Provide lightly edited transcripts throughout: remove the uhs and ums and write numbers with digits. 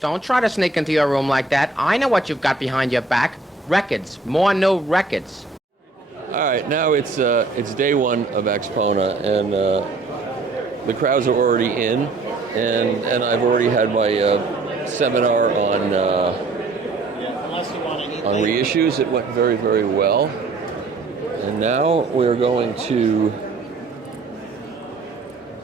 Don't try to sneak into your room like that. I know what you've got behind your back. Records. More new records. All right, now it's day one of Axpona, and the crowds are already in, and I've already had my seminar on reissues. It went very, very well, and now we're going to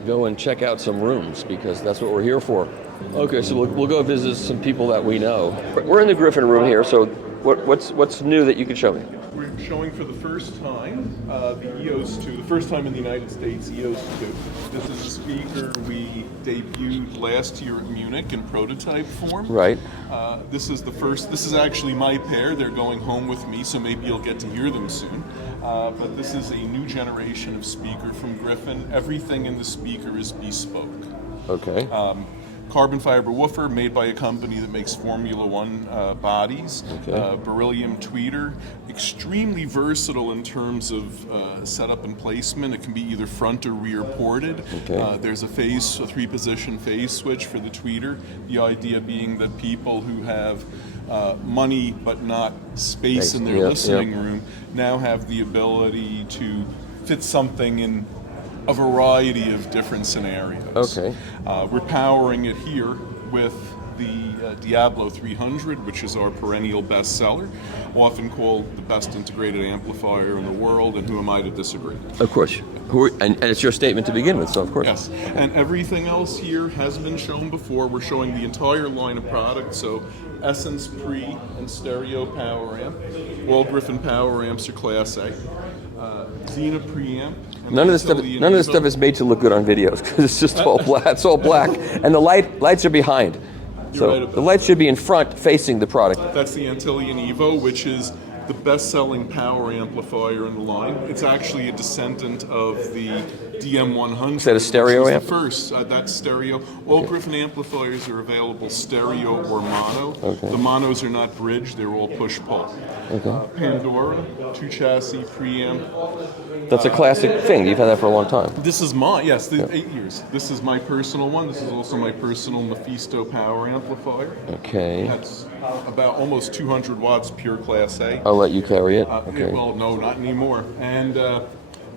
go and check out some rooms because that's what we're here for. Okay, so we'll go visit some people that we know. We're in the Gryphon room here, so what's new that you can show me? We're showing for the first time the EOS 2, the first time in the United States, EOS 2. This is a speaker we debuted last year at Munich in prototype form. Right. This is actually my pair. They're going home with me, so maybe you'll get to hear them soon. But this is a new generation of speaker from Gryphon. Everything in the speaker is bespoke. Okay. Carbon fiber woofer made by a company that makes Formula One bodies. Okay. Beryllium tweeter, extremely versatile in terms of setup and placement. It can be either front or rear ported. Okay. There's a 3-position phase switch for the tweeter. The idea being that people who have money but not space in their listening room now have the ability to fit something in a variety of different scenarios. Okay. We're powering it here with the Diablo 300, which is our perennial bestseller, often called the best integrated amplifier in the world, and who am I to disagree? Of course. And it's your statement to begin with, so of course. Yes, and everything else here has been shown before. We're showing the entire line of products, so Essence pre and stereo power amp. All Gryphon power amps are Class A. Xena preamp. None of this stuff is made to look good on videos because it's just all black. It's all black, and the lights are behind. So the lights should be in front, facing the product. That's the Antillion Evo, which is the best-selling power amplifier in the line. It's actually a descendant of the DM100. Is that a stereo amp? The first. That's stereo. All Gryphon amplifiers are available stereo or mono. Okay. The monos are not bridge; they're all push-pull. Okay. Pandora, 2-chassis preamp. That's a classic thing. You've had that for a long time. This is mine, yes, 8 years. This is my personal one. This is also my personal Mephisto power amplifier. Okay. That's about almost 200 watts, pure Class A. I'll let you carry it. Okay. Well, no, not anymore. And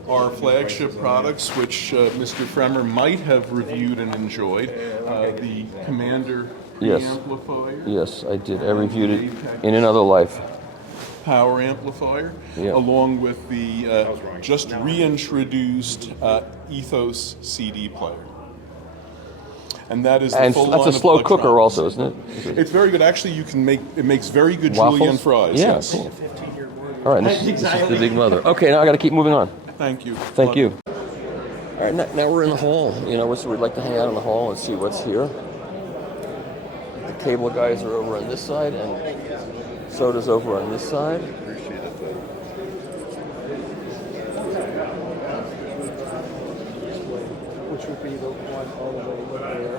our flagship products, which Mr. Fremer might have reviewed and enjoyed, the Commander amplifier. Yes, I did. I reviewed it in another life. Power amplifier, along with the just reintroduced Ethos CD player. And that is the full line of that's a slow electronics. cooker also, isn't it? It's very good. Actually, it makes very good Waffles? julienne fries. Yeah, Yes. cool. All right, this is the big mother. Okay, now I got to keep moving on. Thank you. Thank you. All right, now we're in the hall. So we'd like to hang out in the hall and see what's here. The cable guys are over on this side, and soda's over on this side. Which would be the one all the way there.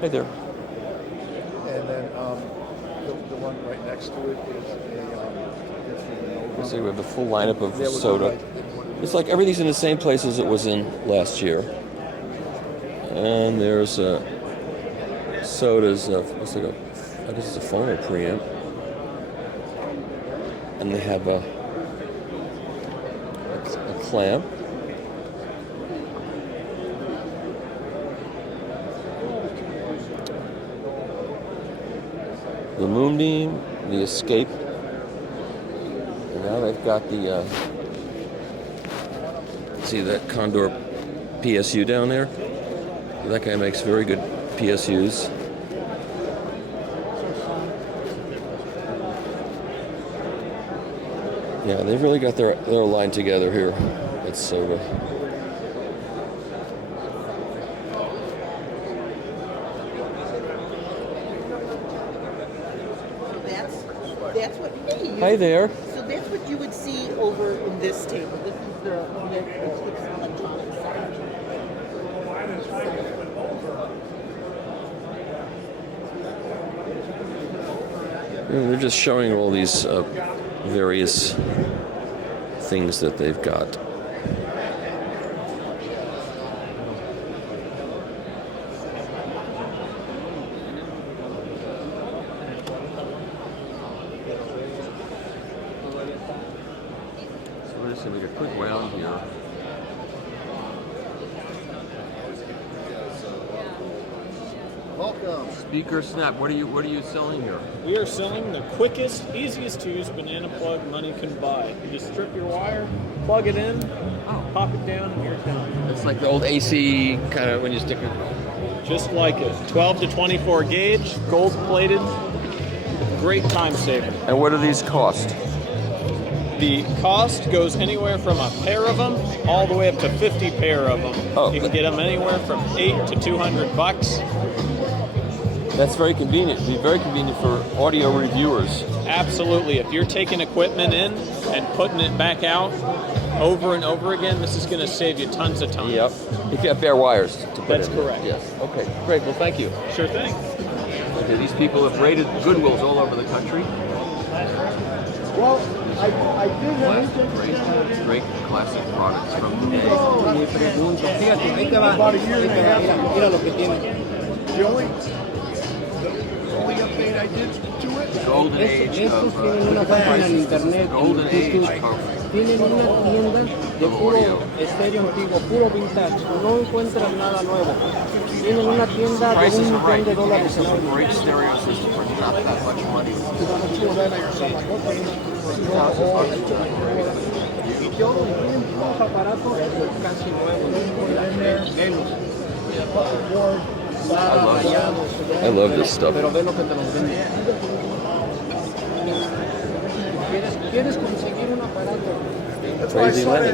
Hey there. And then the one right next to it is a So we have the full lineup of soda. It's like everything's in the same place as it was in last year. And there's sodas. Looks like I guess it's a Phono preamp. And they have a clamp. The Moonbeam, the Escape, and now they've got the, see that Condor PSU down there? That guy makes very good PSUs. Yeah, they've really got their line together here at Soda. That's what. Hey, Hi there. So that's what you would see over in this table. This is the electronics. They're just showing all these various things that they've got. quick round here. Welcome. Speaker snap. What are you selling here? We are selling the quickest, easiest to use banana plug money can buy. You just strip your wire, plug it in, pop it down, and you're done. It's like the old AC kind of when you stick it. Just like it. 12 to 24 gauge, gold plated, great time saver. And what do these cost? The cost goes anywhere from a pair of them all the way up to 50 pair of them. Oh. You can get them anywhere from $8 to $200. That's very convenient. It'd be very convenient for audio reviewers. Absolutely. If you're taking equipment in and putting it back out over and over again, this is going to save you tons of time. Yep. If you have bare wires to put That's in. correct. Yes. Okay. Great. Well, thank you. Sure thing. Okay. These people have raided Goodwills all over the country. Well, I did have Great classic products from about a year and a half ago. The only update I did to it. golden age of golden age of Tienen una tienda de puro estéreo antiguo, puro vintage. No encuentran nada nuevo. Tienen una tienda de prices $1 are right. millón This is a great stereo system for not that much money. Y todo, tienen unos aparatos casi nuevos. I love this stuff. Pero ve lo que te los venden. ¿Quieres conseguir un aparato? Crazy Lenny.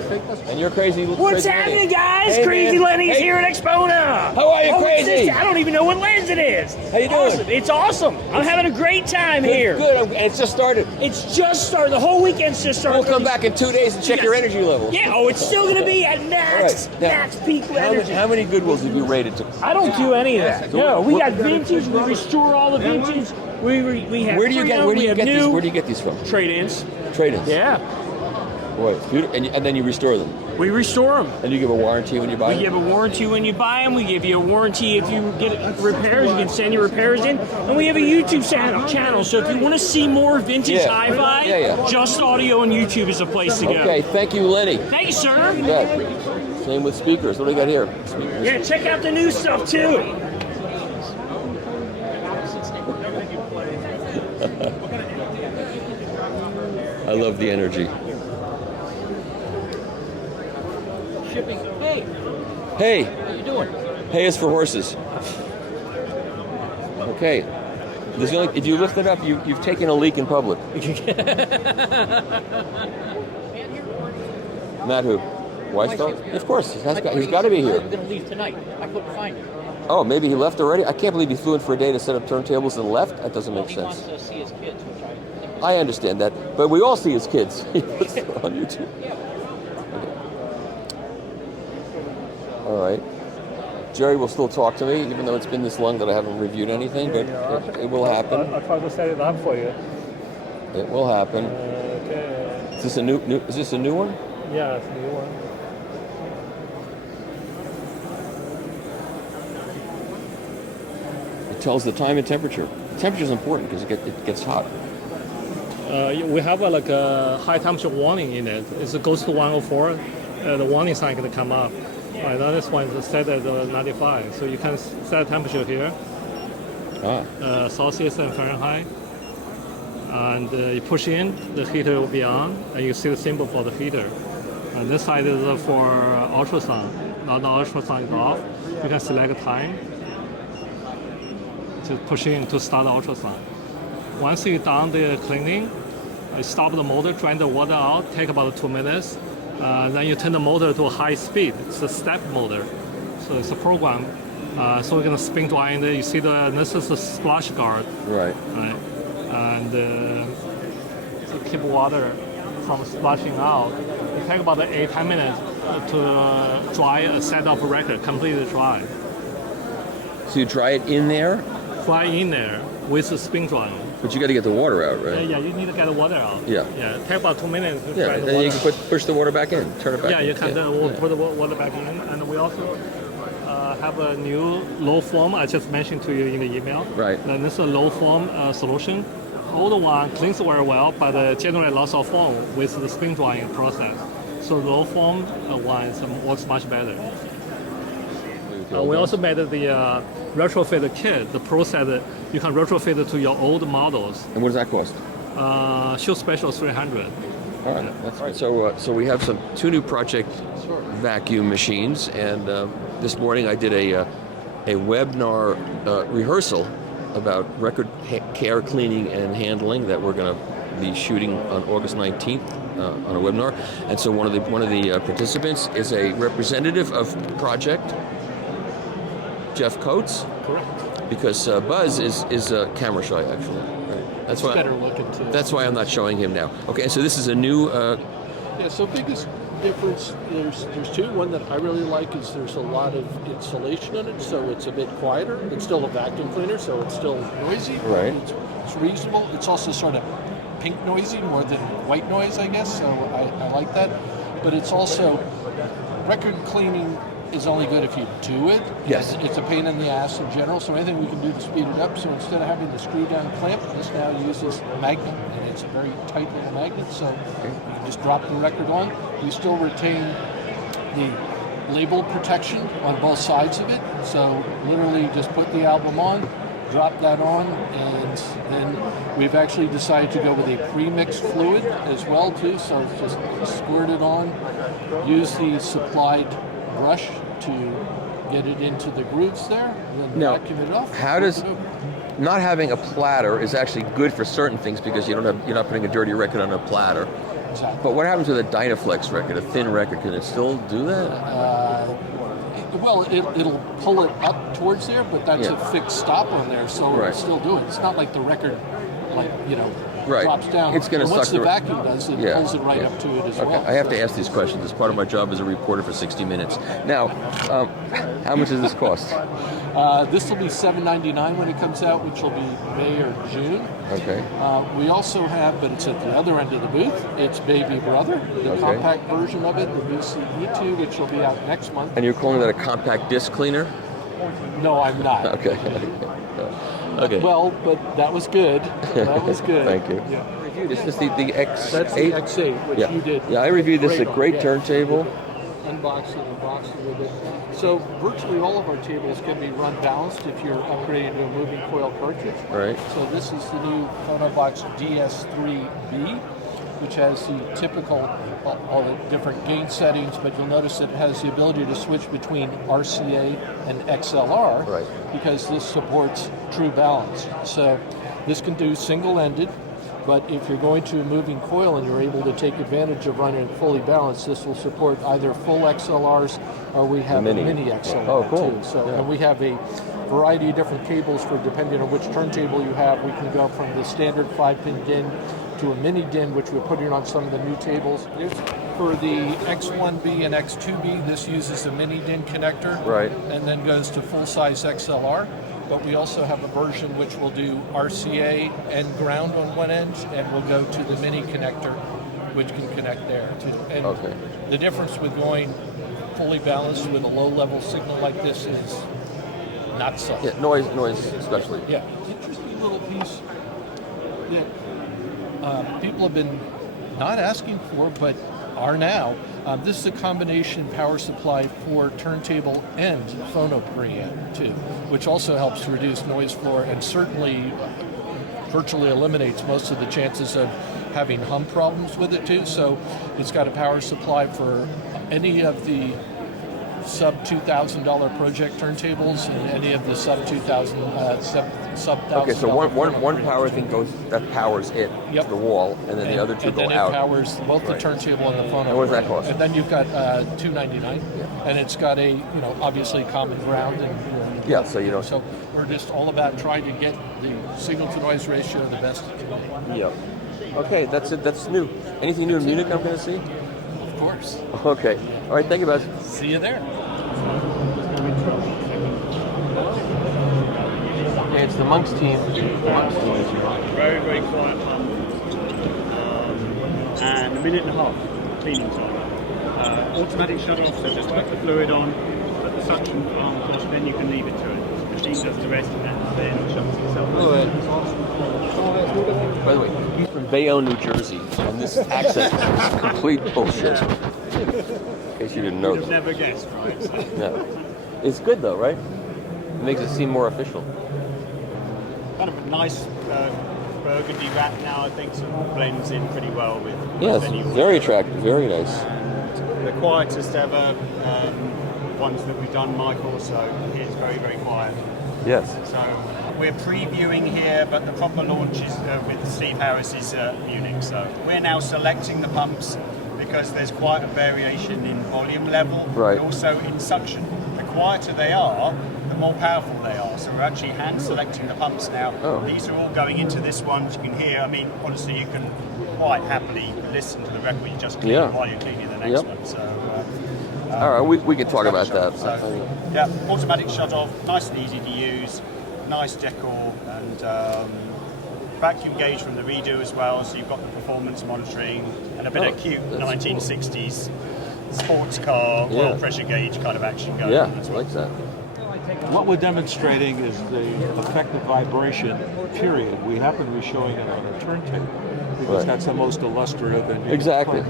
And you're crazy. What's crazy happening, Lenny. guys? Hey, Crazy man. Lenny's Hey. here at Axpona. How are you, what's Crazy? this? I don't even know what lens it is. How you doing? Awesome. It's awesome. I'm having a great time here. Good. And it's just started. It's just started. The whole weekend's just started. We'll come back in 2 days and check your energy level. Yeah. Oh, it's still going to be at max, All right. Now, max peak energy. How many Goodwills have you rated to? I don't do any of that. So No, what- we got vintage. We restore all the vintage. We have Where do you get? pre-owned, Where do we you have get these? new Where do you get these from? trade-ins. Trade-ins. Yeah. Boy, it's beautiful. And then you restore them. We restore them. And you give a warranty when you buy We them. give a warranty when you buy them. We give you a warranty if you get repairs. You can send your repairs in. And we have a YouTube channel. So if you want to see more vintage Yeah. hi-fi, Yeah. Just Audio on YouTube is the place to go. Okay. Thank you, Lenny. Thank you, sir. Yeah. Same with speakers. What do we got here? Speakers. Yeah, check out the new stuff too. I love the energy. Shipping. Hey, Hey. how you doing? Hay is for horses. Okay. There's only, if you lift it up, you've taken a leak in public. Matt who? Weisfeld? Of course. He's got to be here. I'm going to leave tonight. I couldn't find him. Oh, maybe he left already? I can't believe he flew in for a day to set up turntables and left. That doesn't make He sense. wants to see his kids, which I think is I understand that. But we all see his kids. He puts them on YouTube. All right. Jerry will still talk to me, even though it's been this long that I haven't reviewed anything, but it will happen. I'll try to set it up for you. It will happen. Okay. Is this a new one? Yeah, it's a new one. It tells the time and temperature. Temperature is important because it gets hot. We have a high temperature warning in it. It goes to 104. The warning sign going to come up. Right now, this one is set at 95. So you can set temperature here, Celsius and Fahrenheit. And you push in, the heater will be on, and you see the symbol for the heater. And this side is for ultrasound. Now the ultrasound is off. You can select a time to push in to start the ultrasound. Once you're done the cleaning, you stop the motor, drain the water out, take about 2 minutes. Then you turn the motor to a high speed. It's a step motor, so it's a program. So we're gonna spin dry in there. You see this is the splash guard, Right. right? And to keep water from splashing out. It takes about 8-10 minutes to dry a set of record, completely dry. So you dry it in there, Fly in there with the spin drying. but you got to get the water out, right? Yeah, you need to get the water out. Yeah. Yeah, take about 2 minutes to Yeah, dry and the then water. you can push the water back in, turn it back Yeah, in. you can put the water back in, and we also have a new low foam. I just mentioned to you in the email. Right. Then this is a low foam solution. Old one cleans very well, but generally lots of foam with the spin drying process. So low form one works much better. We also made the retrofit kit, the Pro set. You can retrofit it to your old models. And what does that cost? Show special 300. All right, that's right. So we have two new project vacuum machines, and this morning I did a webinar rehearsal about record care, cleaning, and handling that we're going to be shooting on August 19th on a webinar. And so one of the participants is a representative of project, Jeff Coates. Correct. Because Buzz is camera shy, actually. Right. That's why. Better looking too. That's why I'm not showing him now. Okay, so this is a new. Yeah. So biggest difference there's two. One that I really like is there's a lot of insulation in it, so it's a bit quieter. It's still a vacuum cleaner, so it's still noisy. Right. It's reasonable. It's also sort of pink noisy more than white noise, I guess. So I like that. But it's also record cleaning is only good if you do it. Yes. It's a pain in the ass in general, so anything we can do to speed it up. So instead of having the screw down clamp, this now uses a magnet, and it's a very tight little magnet, so you can just drop the record on. We still retain the label protection on both sides of it, so literally just put the album on, drop that on, and then we've actually decided to go with a pre-mixed fluid as well too, so just squirt it on, use the supplied brush to get it into the grooves there, and then vacuum it off. How does not having a platter is actually good for certain things because you're not putting a dirty record on a platter. Exactly. But what happens with a Dynaflex record, a thin record? Can it still do that? It'll pull it up towards there, but that's a fixed stop on there, so it'll still do it. It's not like the record, drops down. It's going to suck. Once the vacuum does, it pulls it right up to it as well. I have to ask these questions. It's part of my job as a reporter for 60 Minutes. Now, how much does this cost? This will be $7.99 when it comes out, which will be May or June. Okay. We also have, but it's at the other end of the booth, it's Baby Brother, the compact version of it, the BCE2, which will be out next month. And you're calling that a compact disc cleaner? No, I'm not. Okay. Okay. Well, but that was good. That was good. Thank you. Yeah. This is the X8. That's the X8, which you did. Yeah, I reviewed this. A great turntable. Unboxing with it. So virtually all of our tables can be run balanced if you're upgrading to a moving coil cartridge. Right. So this is the new Phonobox DS3B, which has the typical, all the different gain settings, but you'll notice it has the ability to switch between RCA and XLR, because this supports true balance. So this can do single-ended, but if you're going to a moving coil and you're able to take advantage of running it fully balanced, this will support either full XLRs or we have a mini XLR too. So, and we have a variety of different cables for depending on which turntable you have. We can go from the standard 5-pin DIN to a mini DIN, which we're putting on some of the new tables. For the X1B and X2B, this uses a mini DIN connector, and then goes to full-size XLR. But we also have a version which will do RCA and ground on one end, and will go to the mini connector, which can connect there too. And the difference with going fully balanced with a low-level signal like this is not so. Yeah, noise especially. Yeah, interesting little piece that people have been not asking for, but are now. This is a combination power supply for turntable and phono preamp too, which also helps to reduce noise floor and certainly virtually eliminates most of the chances of having hum problems with it too. So it's got a power supply for any of the sub $2,000 project turntables and any of the sub $2,000 sub $1,000. Okay, so one power thing that powers it to the wall, and then the other two go out. And then it powers both the turntable and the phono. And what does that cost? And then you've got $299, and it's got a obviously common ground and so you don't. So we're just all about trying to get the signal to noise ratio the best it can be. Yeah. Okay, that's it. That's new. Anything new in Munich I'm going to see? Of course. Okay. All right. Thank you, Buzz. See you there. Okay, it's the Monks team. Very, very quiet pump. And a minute and a half cleaning time. Automatic shut off, so just put the fluid on, put the suction arm across, then you can leave it to it. The machine does the rest and then it shuts itself off. By the way, he's from Bayonne, New Jersey, and this accent is complete bullshit. In case you didn't know. You'd have never guessed, right? So. No. It's good though, right? It makes it seem more official. Kind of a nice burgundy wrap now, I think, sort of blends in pretty well with Yes, any very attractive, very nice. And the quietest ever ones that we've done, Michael, so it's very, very quiet. Yes. So we're previewing here, but the proper launch is with Steve Harris is Munich. So we're now selecting the pumps because there's quite a variation in volume level, right. but also in suction. The quieter they are, the more powerful they are. So we're actually hand selecting the pumps now. Oh. These are all going into this one. As you can hear, I mean, honestly, you can quite happily listen to the record. You just clean while you're cleaning the next one. So. All right, we can talk about that. So, yeah, automatic shut off, nice and easy to use, nice decor, and vacuum gauge from the redo as well. So you've got the performance monitoring and a bit of cute 1960s sports car oil pressure gauge kind of action going on as well. I like that. What we're demonstrating is the effective vibration, period. We happen to be showing it on a turntable because that's the most illustrative and exactly.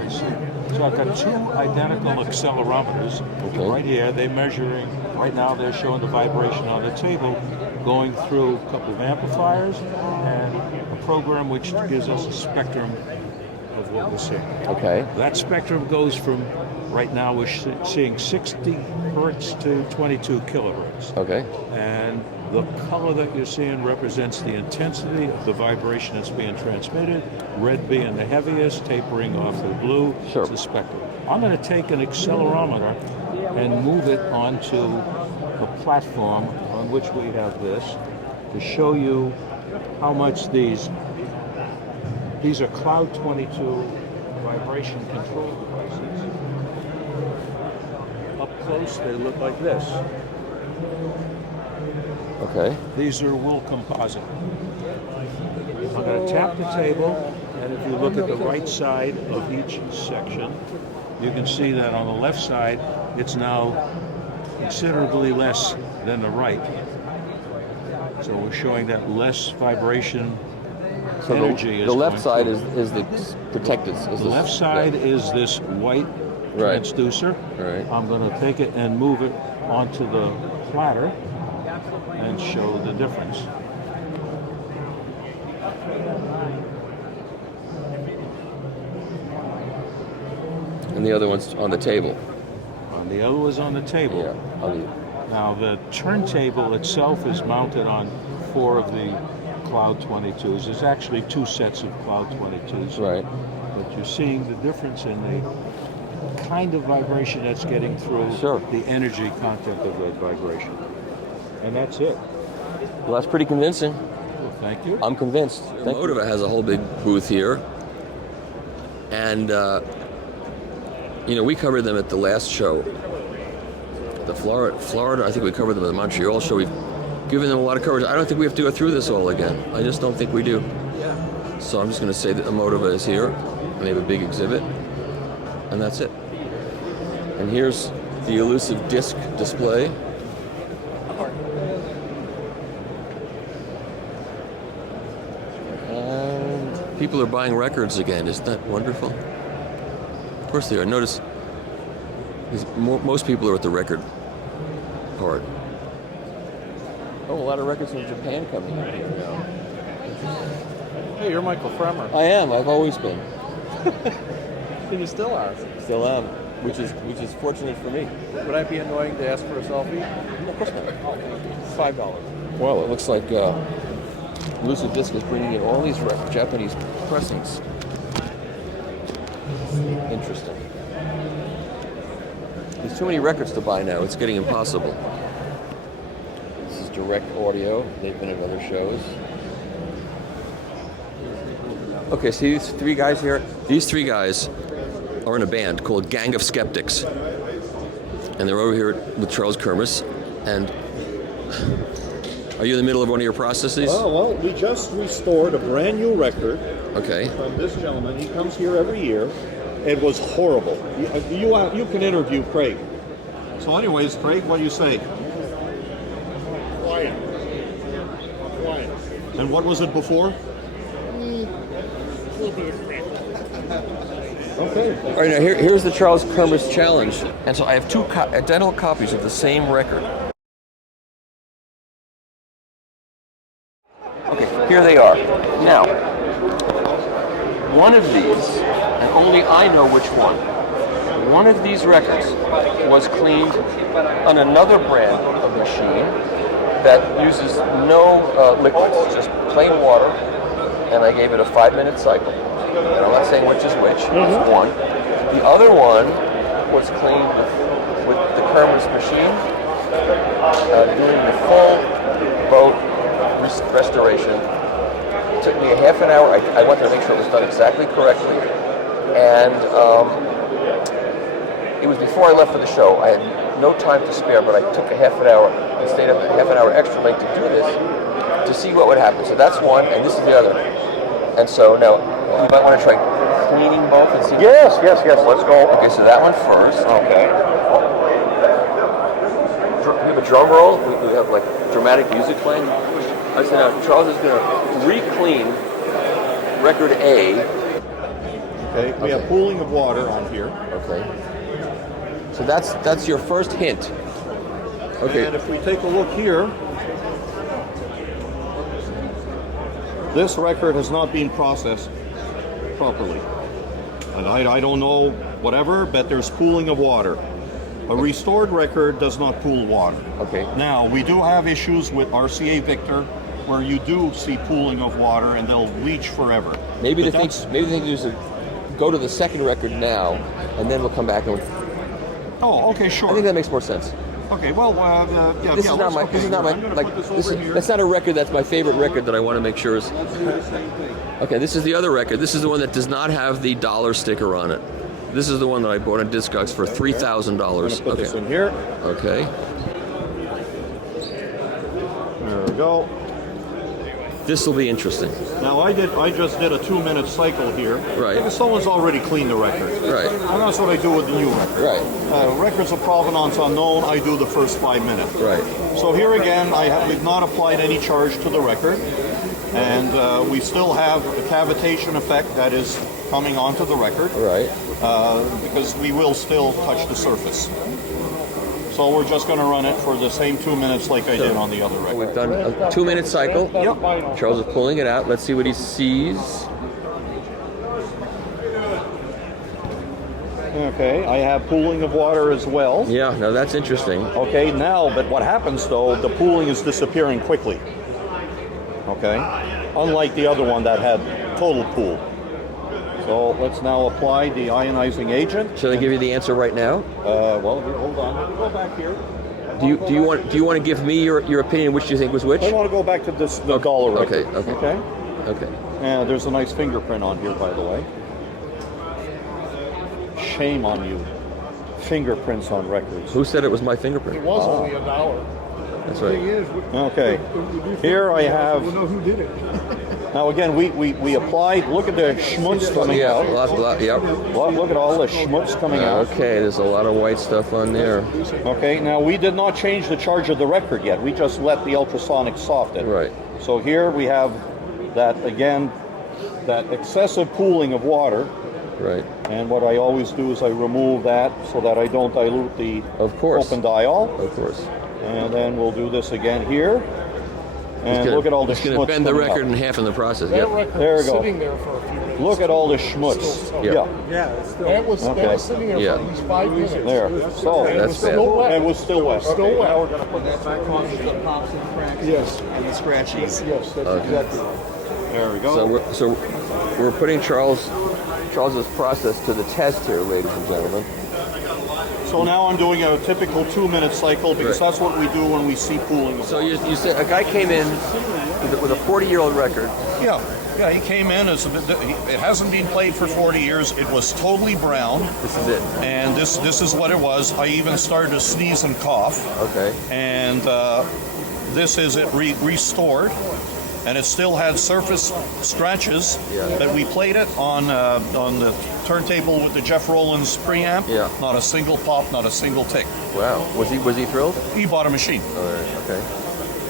So I've got two identical accelerometers right here. They're measuring, right now they're showing the vibration on the table, going through a couple of amplifiers and a program which gives us a spectrum of what we're seeing. Okay. That spectrum goes from, right now we're seeing 60 hertz to 22 kilohertz. Okay. And the color that you're seeing represents the intensity of the vibration that's being transmitted, red being the heaviest, tapering off the blue, it's the spectrum. I'm going to take an accelerometer and move it onto the platform on which we have this to show you how much these are Cloud 22 vibration control devices. Up close, they look like this. Okay. These are wool composite. I'm going to tap the table, and if you look at the right side of each section, you can see that on the left side, it's now considerably less than the right. So we're showing that less vibration energy. The left side is the protected. The left side is this white transducer. Right. I'm going to take it and move it onto the platter and show the difference. And the other one's on the table. And the other was on the table. Yeah. Now the turntable itself is mounted on 4 of the Cloud 22s. There's actually 2 sets of Cloud 22s. Right. But you're seeing the difference in the kind of vibration that's getting through the energy content of that vibration. And that's it. Well, that's pretty convincing. Well, thank you. I'm convinced. Motiva has a whole big booth here. And, we covered them at the last show. The Florida, I think we covered them at the Montreal show. We've given them a lot of coverage. I don't think we have to go through this all again. I just don't think we do. So I'm just going to say that the Motiva is here. And they have a big exhibit. And that's it. And here's the elusive disc display. And people are buying records again. Isn't that wonderful? Of course they are. Notice most people are at the record part. Oh, a lot of records from Japan coming in here now. Hey, you're Michael Fremer. I am. I've always been. And you still are. Still am. Which is fortunate for me. Would I be annoying to ask for a selfie? No, of course not. $5. Well, it looks like Lucid Disc is bringing in all these Japanese pressings. Interesting. There's too many records to buy now. It's getting impossible. This is Direct Audio. They've been in other shows. Okay, see these 3 guys here? These 3 guys are in a band called Gang of Skeptics. And they're over here with Charles Kermis. And are you in the middle of one of your processes? Oh, well, we just restored a brand new record from this gentleman. He comes here every year. It was horrible. You can interview Craig. So anyways, Craig, what do you say? Quiet. Quiet. And what was it before? Okay. All right, now here's the Charles Kermis challenge. And so I have two identical copies of the same record. Okay, here they are. Now, one of these, and only I know which one of these records was cleaned on another brand of machine that uses no liquids, just plain water, and I gave it a 5-minute cycle. And I'm not saying which is which, it's one. The other one was cleaned with the Kermis machine, doing the full boat restoration. It took me a half an hour. I went there to make sure it was done exactly correctly. And it was before I left for the show. I had no time to spare, but I took a half an hour and stayed up a half an hour extra late to do this to see what would happen. So that's one, and this is the other. And so now, you might want to try cleaning both and see. Yes, let's go. Okay, so that one first. Okay. We have a drum roll. We have like dramatic music playing. I said now Charles is going to re-clean record A. Okay, we have pooling of water on here. Okay. So that's your first hint. Okay. And if we take a look here, this record has not been processed properly. And I don't know whatever, but there's pooling of water. A restored record does not pool water. Okay. Now, we do have issues with RCA Victor where you do see pooling of water and they'll leach forever. Maybe the thing to do is go to the second record now, and then we'll come back and. Oh, okay, sure. I think that makes more sense. Okay, well, yeah. This is not my. This is not my. Like that's not a record. That's my favorite record that I want to make sure is. Okay, this is the other record. This is the one that does not have the dollar sticker on it. This is the one that I bought on Discogs for $3,000. Put this in here. Okay. There we go. This will be interesting. Now I just did a 2-minute cycle here. Right. Because someone's already cleaned the record. Right. And that's what I do with the new record. Right. Records of provenance unknown, I do the first 5 minutes. Right. So here again, we've not applied any charge to the record. And we still have a cavitation effect that is coming onto the record. Right. Because we will still touch the surface. So we're just going to run it for the same 2 minutes like I did on the other record. We've done a 2-minute cycle. Yep. Charles is pulling it out. Let's see what he sees. Okay, I have pooling of water as well. Yeah, now that's interesting. Okay, now, but what happens though, the pooling is disappearing quickly. Okay, unlike the other one that had total pool. So let's now apply the ionizing agent. Shall I give you the answer right now? Well, hold on. Let me go back here. Do you want to give me your opinion? Which do you think was which? I want to go back to the dollar record. Okay. Yeah, there's a nice fingerprint on here, by the way. Shame on you. Fingerprints on records. Who said it was my fingerprint? It was only $1. That's right. Okay. Here I have. We'll know who did it. Now again, we applied. Look at the schmutz coming out. Yep. Look at all the schmutz coming out. Okay, there's a lot of white stuff on there. Okay, now we did not change the charge of the record yet. We just let the ultrasonic soften. Right. So here we have that again, that excessive pooling of water. Right. And what I always do is I remove that so that I don't dilute the open diol. Of course. And then we'll do this again here. And look at all the schmutz. It's going to bend the record in half in the process. That Yep. record There we was go. sitting there for a few minutes. Look at all the schmutz. Yeah. Yeah, it's still. That was sitting there for at least 5 minutes. There. So That's was still wet. it was still wet. Still wet. Now we're going to put that back on. Pops and cracks. Yes. And the scratchies. Yes, that's exactly right. There we go. So we're putting Charles's process to the test here, ladies and gentlemen. So now I'm doing a typical 2-minute cycle because that's what we do when we see pooling. So you said a guy came in with a 40-year-old record. Yeah, he came in as it hasn't been played for 40 years. It was totally brown. This is it. And this is what it was. I even started to sneeze and cough. Okay. And this is it restored. And it still had surface scratches, but we played it on the turntable with the Jeff Rollins preamp. Yeah. Not a single pop, not a single tick. Wow. Was he thrilled? He bought a machine. All right. Okay.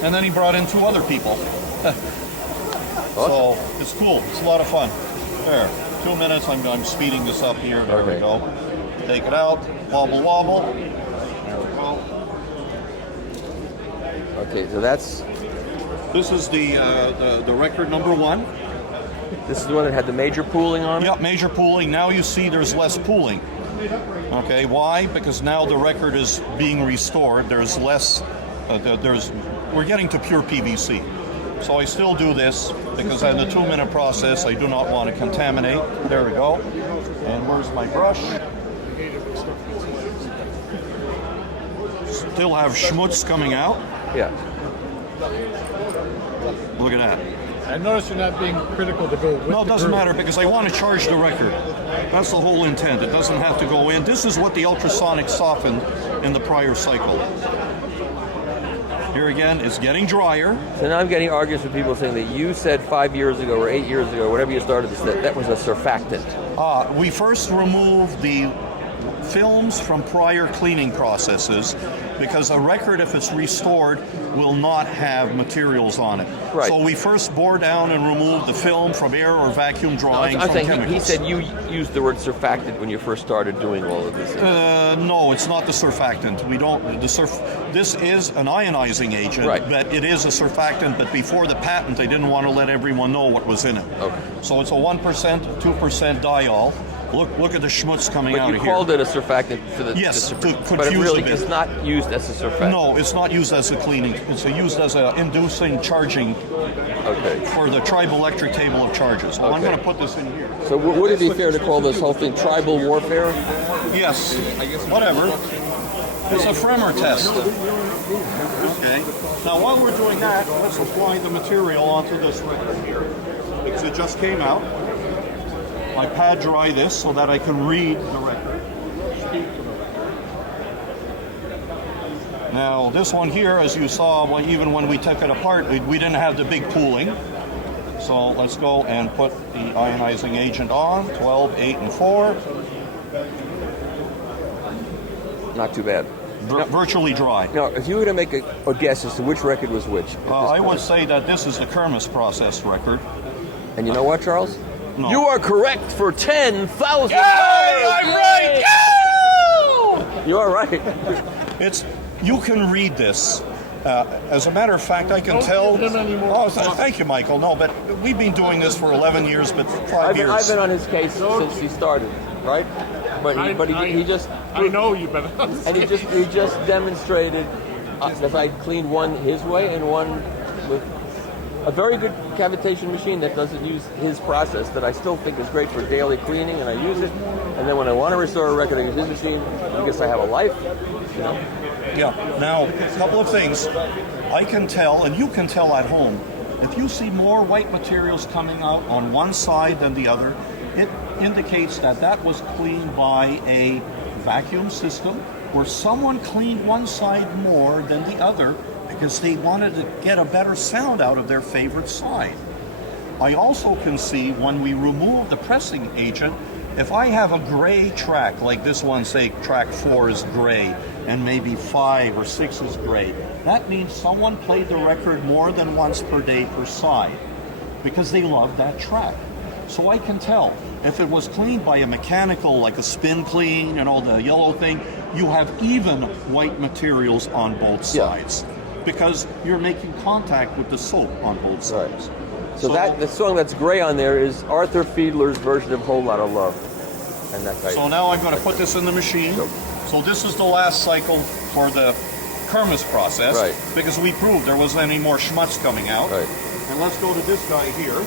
And then he brought in 2 other people. Awesome. So it's cool. It's a lot of fun. There. 2 minutes. I'm speeding this up here. There we go. Take it out. Wobble, wobble. There we go. Okay, so that's... This is the record number 1. This is the one that had the major pooling on it? Yeah, major pooling. Now you see there's less pooling. Okay, why? Because now the record is being restored. There's less, we're getting to pure PVC. So I still do this because in the 2-minute process, I do not want to contaminate. There we go. And where's my brush? Still have schmutz coming out. Yeah. Look at that. I noticed you're not being critical to go with No, it doesn't matter because I want to charge the record. That's the whole intent. It doesn't have to go in. This is what the ultrasonic softened in the prior cycle. Here again, it's getting drier. So now I'm getting arguments with people saying that you said 5 years ago or 8 years ago, whatever you started this, that was a surfactant. We first removed the films from prior cleaning processes because a record, if it's restored, will not have materials on it. Right. So we first bore down and removed the film from air or vacuum drying from chemicals. He said you used the word surfactant when you first started doing all of this. No, it's not the surfactant. We don't. This is an ionizing agent, right. But it is a surfactant. But before the patent, they didn't want to let everyone know what was in it. Okay. So it's a 1%, 2% diol. Look at the schmutz coming out of here. But you called it a surfactant for the... Yes, to confuse but it really a bit. is not used as a surfactant. No, it's not used as a cleaning. It's used as a inducing charging for the triboelectric table of charges. Well, I'm going to put this in here. So would it be fair to call this whole thing tribal warfare? Yes, whatever. It's a Fremer test. Okay. Now, while we're doing that, let's apply the material onto this record here. Because it just came out. I pad dry this so that I can read the record, speak to the record. Now, this one here, as you saw, even when we took it apart, we didn't have the big pooling. So let's go and put the ionizing agent on, 12, 8, and 4. Not too bad. Virtually dry. Now, if you were to make a guess as to which record was which, I would say that this is the Kermis process record. And you know what, Charles? No. You are correct for $10,000. I'm right. You are right. You can read this. As a matter of fact, I can tell. Oh, thank you, Michael. No, but we've been doing this for 11 years, but 5 years. I've been on his case since he started, right? But he just. I know you've been on his and case. he just demonstrated that I cleaned one his way and one with a very good cavitation machine that doesn't use his process that I still think is great for daily cleaning, and I use it. And then when I want to restore a record, I use his machine. I guess I have a life, you know. Yeah. Now, a couple of things. I can tell, and you can tell at home, if you see more white materials coming out on one side than the other, it indicates that was cleaned by a vacuum system where someone cleaned one side more than the other because they wanted to get a better sound out of their favorite side. I also can see when we remove the pressing agent, if I have a gray track, like this one, say track 4 is gray, and maybe 5 or 6 is gray, that means someone played the record more than once per day per side because they love that track. So I can tell. If it was cleaned by a mechanical, like a spin clean and all the yellow thing, you have even white materials on both sides because you're making contact with the soap on both sides. So that the song that's gray on there is Arthur Fiedler's version of Whole Lotta Love. And that's how So now I'm going to put this in the machine. So this is the last cycle for the Kermis process because we proved there wasn't any more schmutz coming out. And let's go to this guy here.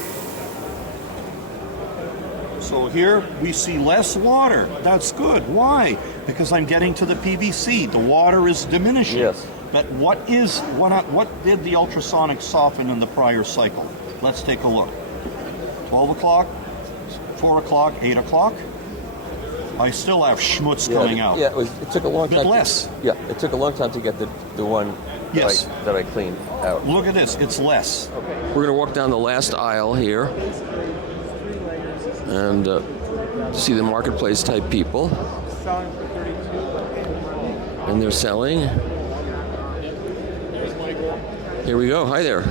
So here we see less water. That's good. Why? Because I'm getting to the PVC. The water is diminishing. Yes. But what did the ultrasonic soften in the prior cycle? Let's take a look. 12 o'clock, 4 o'clock, 8 o'clock. I still have schmutz coming out. Yeah, it took a long time. Less. Yeah, it took a long time to get the one that I cleaned out. Look at this. It's less. We're going to walk down the last aisle here and see the marketplace type people. And they're selling. Here we go. Hi there.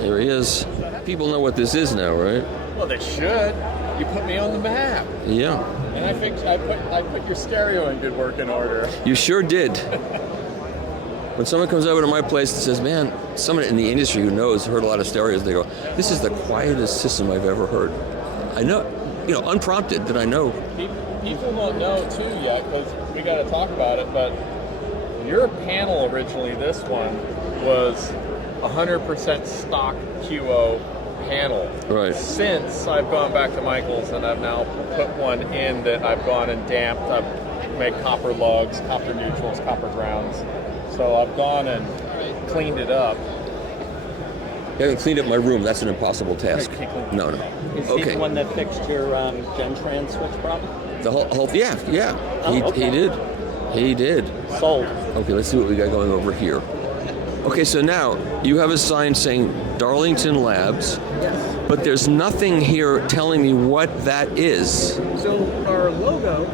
Here he is. People know what this is now, right? Well, they should. You put me on the map. Yeah. And I think I put your stereo in good working order. You sure did. When someone comes over to my place and says, man, someone in the industry who knows, heard a lot of stereos, they go, this is the quietest system I've ever heard. I know, unprompted that I know. People don't know too yet because we got to talk about it, but your panel originally, this one, was 100% stock QO panel. Right. Since I've gone back to Michael's and I've now put one in that I've gone and damped, I've made copper lugs, copper neutrals, copper grounds. So I've gone and cleaned it up. You haven't cleaned up my room. That's an impossible task. No. Is he the one that fixed your Gen-Trans switch problem? The whole yeah. He did. Sold. Okay, let's see what we got going over here. Okay, so now you have a sign saying Darlington Labs, Yes. but there's nothing here telling me what that is. So our logo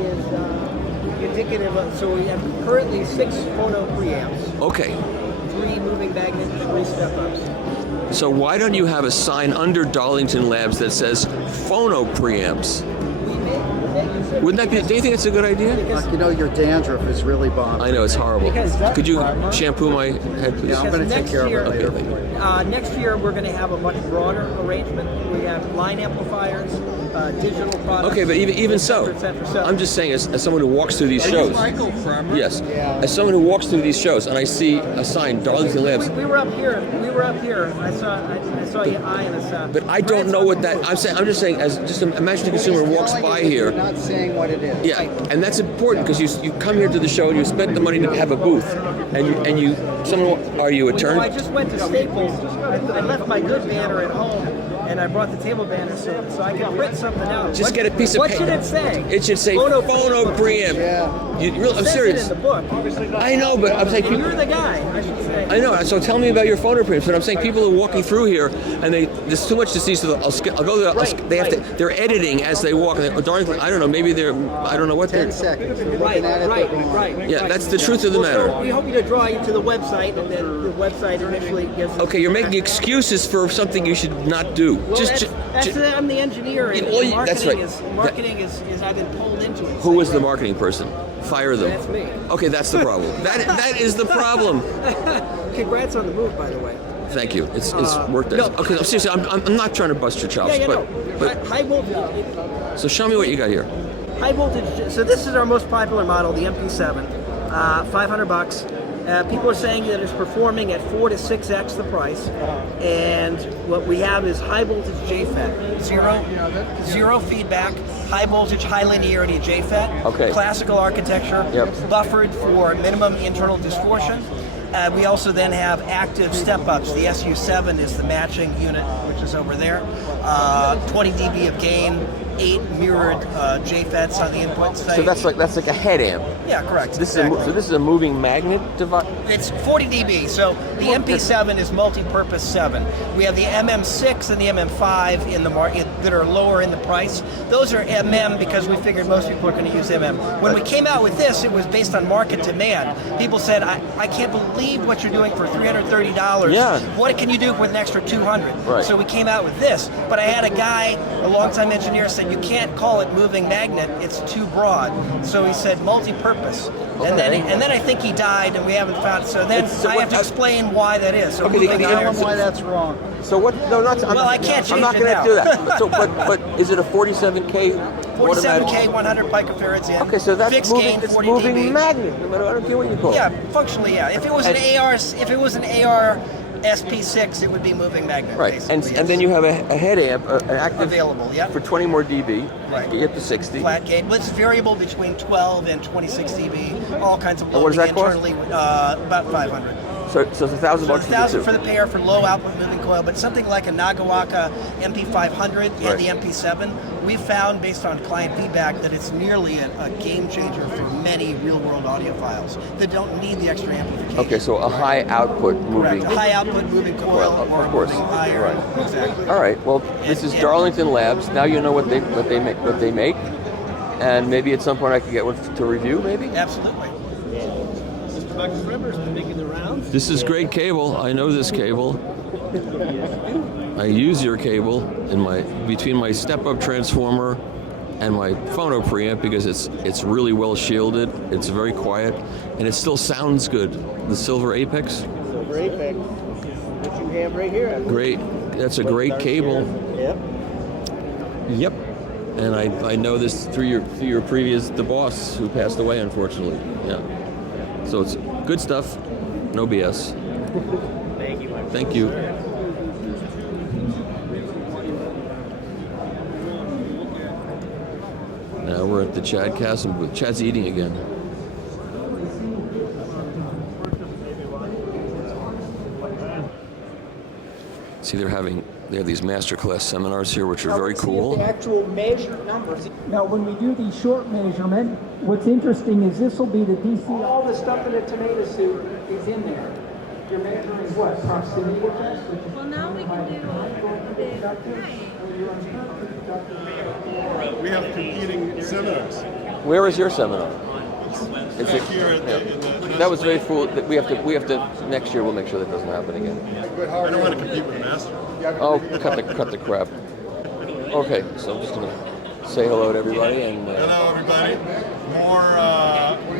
is indicative of, so we have currently 6 Phono preamps. Okay. 3 moving magnets, 3 step-ups. So why don't you have a sign under Darlington Labs that says Phono preamps? Wouldn't that be? Do you think it's a good idea? Your dandruff is really bothering. I know it's horrible. Could you shampoo my head, please? Yeah, I'm going to take care of it later. Okay. Next year, we're going to have a much broader arrangement. We have line amplifiers, digital products. Okay, but even so, et cetera, et cetera. I'm just saying, as someone who walks through these shows. Michael from? Yes. As someone who walks through these shows, and I see a sign, Darlington Labs. We were up here. I saw your eye in the But I don't know what that. I'm just saying. Imagine a consumer walks by here. You're not saying what it is. Yeah, and that's important because you come here to the show and you spent the money to have a booth, and you someone are you a turn? I just went to Staples. I left my good banner at home, and I brought the table banner so I can print something out. Just get a piece of What paper. should it say? It should say Phono preamp. Yeah. I'm serious. It in the book. I know, but I'm saying You're the guy. I should say. I know. So tell me about your Phono preamps. But I'm saying people are walking through here, and there's too much to see. So I'll go there. They're editing as they walk. And I don't know. Maybe I don't know what 10 seconds. Right. Yeah, that's the truth of the matter. So we hope you to draw you to the website, and then the website initially gives. Okay, you're making excuses for something you should not do. Well, I'm the engineer, and marketing that's right. is I've been pulled into it. Who was the marketing person? Fire them. That's me. Okay, that's the problem. That is the problem. Congrats on the move, by the way. Thank you. It's worked out. No. Okay, seriously, I'm not trying to bust your chops, but high voltage. So show me what you got here. High voltage. So this is our most popular model, the MP7. $500. People are saying that it's performing at 4 to 6x the price, and what we have is high voltage JFET, zero feedback, high voltage, high linearity JFET, okay. Classical architecture, buffered for minimum internal distortion. We also then have active step-ups. The SU7 is the matching unit, which is over there. 20 dB of gain, 8 mirrored JFETs on the input side. So that's like a head amp. Yeah, correct. This is a moving magnet device. It's 40 dB. So the MP7 is multi-purpose 7. We have the MM6 and the MM5 in the market that are lower in the price. Those are MM because we figured most people are going to use MM. When we came out with this, it was based on market demand. People said, I can't believe what you're doing for $330. Yeah. What can you do with an extra $200? Right. So we came out with this. But I had a guy, a longtime engineer, said you can't call it moving magnet. It's too broad. So he said multi-purpose. Okay. And then I think he died, and we haven't found. So then I have to explain why that is. So Tell him why that's wrong. So what? No, not. Well, I can't change I'm not it going to now. do that. So, but is it a 47K? 47K, 100 picofarads in. Okay, so that's fixed moving. gain, It's 40 moving dB. magnet. No matter, I don't care what you call it. Yeah, functionally, yeah. If it was an AR SP6, it would be moving magnet. Right, and then you have a head amp, an active available, yeah, for 20 more dB. Right. You get to 60. Flat gain. Well, it's variable between 12 and 26 dB. All kinds of And what does that cost? internally, about 500. So it's $1,000 So for the $1,000 two. for the pair for low output moving coil, but something like a Nagawaka MP500 and the MP7, we found based on client feedback that it's nearly a game changer for many real-world audiophiles that don't need the extra amplification. Okay, so a high output moving. Correct. A high output moving coil or of course. moving iron. Right. Exactly. All right. Well, this is Darlington Labs. Now you know what they make, and maybe at some point I could get one to review. Maybe. Absolutely. This is great cable. I know this cable. I use your cable between my step-up transformer and my Phono preamp because it's really well shielded. It's very quiet, and it still sounds good. The Silver Apex. Silver Apex, which you have right here. Great. That's a great cable. Yep. Yep. And I know this through your previous, the boss who passed away, unfortunately. Yeah. So it's good stuff. No BS. Thank you. Thank you. Now we're at the Chad Castle booth. Chad's eating again. See, they have these masterclass seminars here, which are very cool. The actual measured numbers. Now, when we do the short measurement, what's interesting is this will be the DC. All the stuff in a tomato soup is in there. You're measuring what? Proximity test? Well, now we can do We have competing seminars. Where is your seminar? It's back here at that was very cool. We have to next year. We'll make sure that doesn't happen again. I don't want to compete with the master. Oh, cut the crap. Okay, so I'm just gonna say hello to everybody and. Hello, everybody.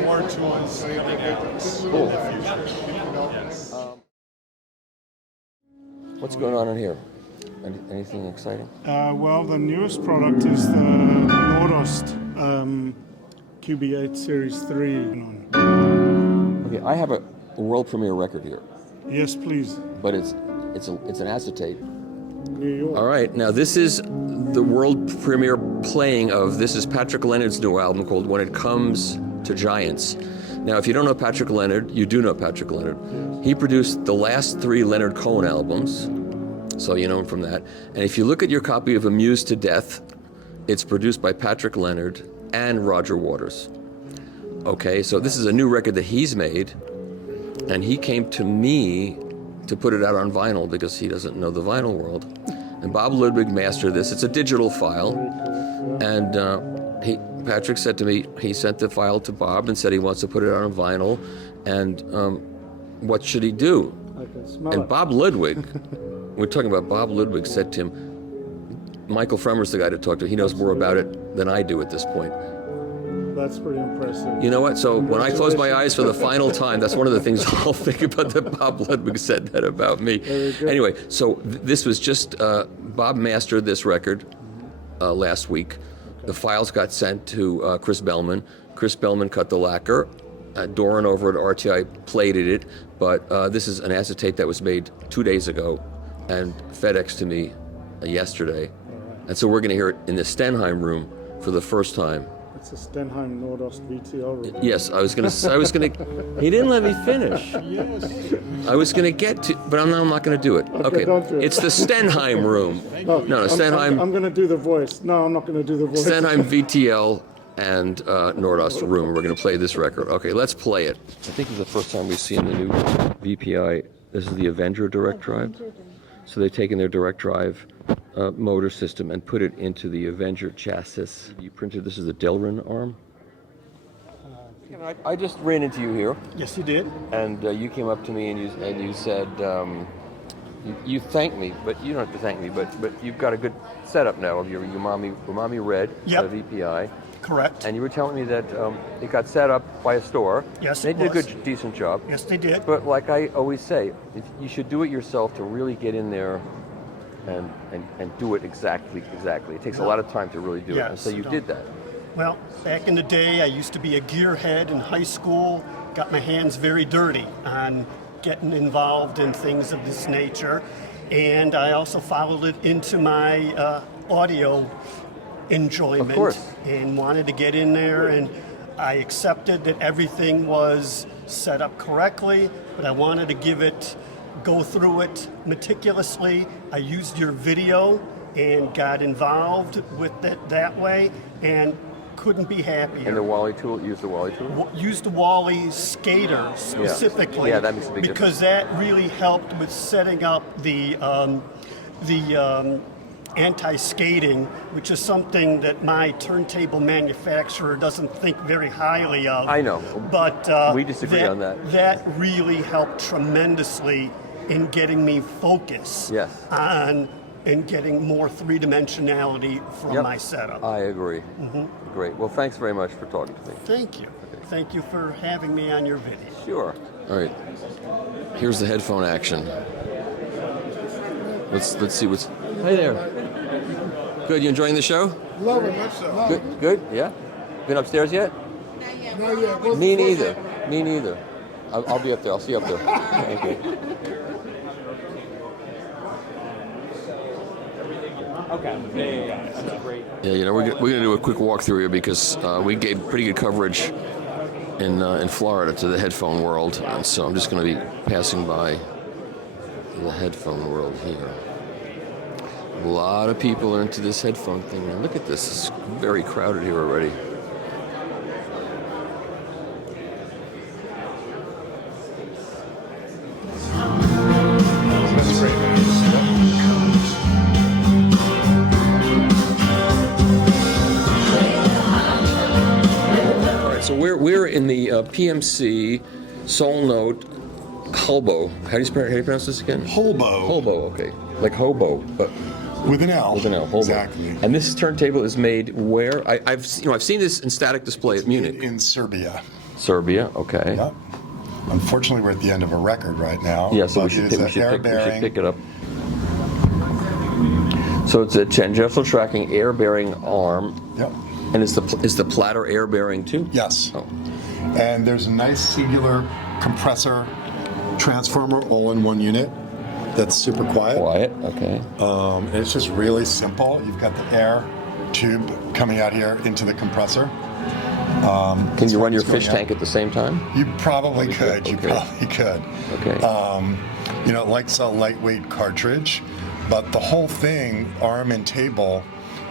More tools coming out in the future. Yes. What's going on in here? Anything exciting? Well, the newest product is the Nordost QB8 Series 3. Okay, I have a world premiere record here. Yes, please. But it's an acetate. New York. All right, now this is the world premiere playing of, this is Patrick Leonard's new album called When It Comes to Giants. Now, if you don't know Patrick Leonard, you do know Patrick Leonard. He produced the last 3 Leonard Cohen albums, so you know him from that. And if you look at your copy of Amused to Death, it's produced by Patrick Leonard and Roger Waters. Okay, so this is a new record that he's made, and he came to me to put it out on vinyl because he doesn't know the vinyl world. And Bob Ludwig mastered this. It's a digital file, and Patrick said to me, he sent the file to Bob and said he wants to put it out on vinyl, and what should he do? And Bob Ludwig, we're talking about Bob Ludwig, said to him, Michael Fremer's the guy to talk to. He knows more about it than I do at this point. That's pretty impressive. You know what? So when I close my eyes for the final time, that's one of the things I'll think about that Bob Ludwig said that about me. Anyway, so this was just, Bob mastered this record last week. The files got sent to Chris Bellman. Chris Bellman cut the lacquer. Doran over at RTI plated it, but this is an acetate that was made 2 days ago and FedEx to me yesterday. And so we're going to hear it in the Stenheim room for the first time. It's a Stenheim Nordost VTL room. Yes, I was gonna. He didn't let me finish. Yes. I was gonna get to, but I'm not gonna do it. Okay. Don't do it. It's the Stenheim room. No, Stenheim. I'm gonna do the voice. No, I'm not gonna do the voice. Stenheim VTL and Nordost room. We're gonna play this record. Okay, let's play it. I think it's the first time we've seen the new VPI. This is the Avenger direct drive. So they've taken their direct drive motor system and put it into the Avenger chassis. You printed, this is the Delrin arm? I just ran into you here. Yes, you did. And you came up to me and you said, you thanked me, but you don't have to thank me, but you've got a good setup now of your Umami Red VPI. Correct. And you were telling me that it got set up by a store. Yes, they it did was. a decent job. Yes, they did. But like I always say, you should do it yourself to really get in there and do it exactly. It takes a lot of time to really do it. And so you did that. Well, back in the day, I used to be a gearhead in high school, got my hands very dirty on getting involved in things of this nature. And I also followed it into my audio enjoyment, of course, and wanted to get in there, and I accepted that everything was set up correctly, but I wanted to go through it meticulously. I used your video and got involved with it that way, and couldn't be happier. And the Wally tool, use the Wally tool? Use the Wally Skater specifically. Yeah, that makes a big because difference. that really helped with setting up the anti-skating, which is something that my turntable manufacturer doesn't think very highly of. I know, but we disagree on that. That really helped tremendously in getting me focus on and getting more three-dimensionality from my setup. I agree. Great. Well, thanks very much for talking to me. Thank you. Thank you for having me on your video. Sure. All right. Here's the headphone action. Let's see what's. Hey there. Good. You enjoying the show? Love it, much so. Good. Good. Yeah. Been upstairs yet? Not yet. Me neither. Me neither. I'll be up there. I'll see you up there. Thank you. Okay. Yeah. That's great. Yeah, you know, we're gonna do a quick walkthrough here because we gave pretty good coverage in Florida to the headphone world, and so I'm just gonna be passing by the headphone world here. A lot of people are into this headphone thing. And look at this; it's very crowded here already. So we're in the PMC Soul Note Hobo. How do you pronounce this again? Hobo. Hobo. Okay, like hobo, but with an L. With an L. Hobo. Exactly. And this turntable is made where? I've seen this in static display at Munich. In Serbia. Serbia. Okay. Yep. Unfortunately, we're at the end of a record right now. Yeah, so we should pick it up. So it's a tangential tracking air-bearing arm. Yep. And is the platter air-bearing too? Yes. Oh. And there's a nice singular compressor transformer all in one unit that's super quiet. Quiet, okay. And it's just really simple. You've got the air tube coming out here into the compressor. Can you run your fish tank at the same time? You probably could. Okay. You probably could. Okay. You know, it likes a lightweight cartridge, but the whole thing, arm and table,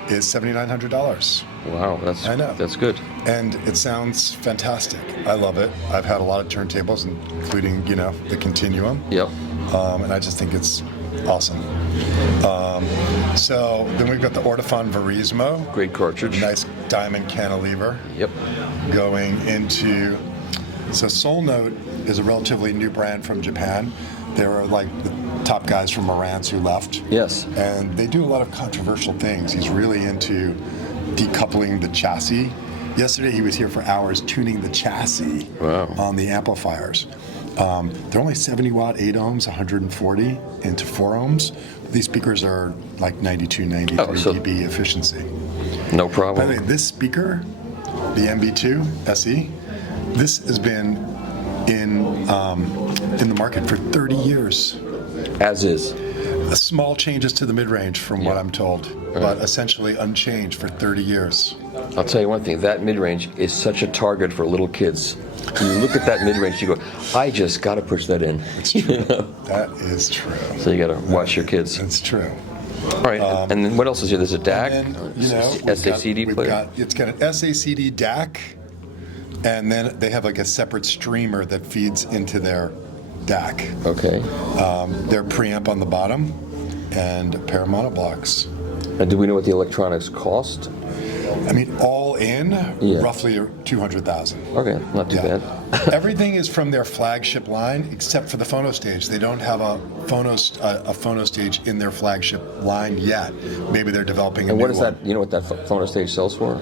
is $7,900. Wow, that's good. And it sounds fantastic. I love it. I've had a lot of turntables, including, the Continuum. Yep. And I just think it's awesome. So then we've got the Ortofon Verismo. Great cartridge. Nice diamond cantilever. Yep. Going into, so Soul Note is a relatively new brand from Japan. They were like the top guys from Marantz who left. Yes. And they do a lot of controversial things. He's really into decoupling the chassis. Yesterday he was here for hours tuning the chassis on the amplifiers. They're only 70 watt, 8 ohms, 140 into 4 ohms. These speakers are like 92, 93 dB efficiency. No problem. By the way, this speaker, the MB2 SE, this has been in the market for 30 years. As is. Small changes to the mid-range from what I'm told, but essentially unchanged for 30 years. I'll tell you one thing, that mid-range is such a target for little kids. You look at that mid-range, you go, I just got to push that in. It's true. That is true. So you got to watch your kids. It's true. All right, and then what else is here? There's a DAC, SACD player. It's got an SACD DAC, and then they have like a separate streamer that feeds into their DAC. Okay. Their preamp on the bottom, and a pair of monoblocks. And do we know what the electronics cost? I mean, all in, roughly 200,000. Okay, not too bad. Everything is from their flagship line, except for the Phono stage. They don't have a Phono stage in their flagship line yet. Maybe they're developing a new one. And what is that? You know what that Phono stage sells for?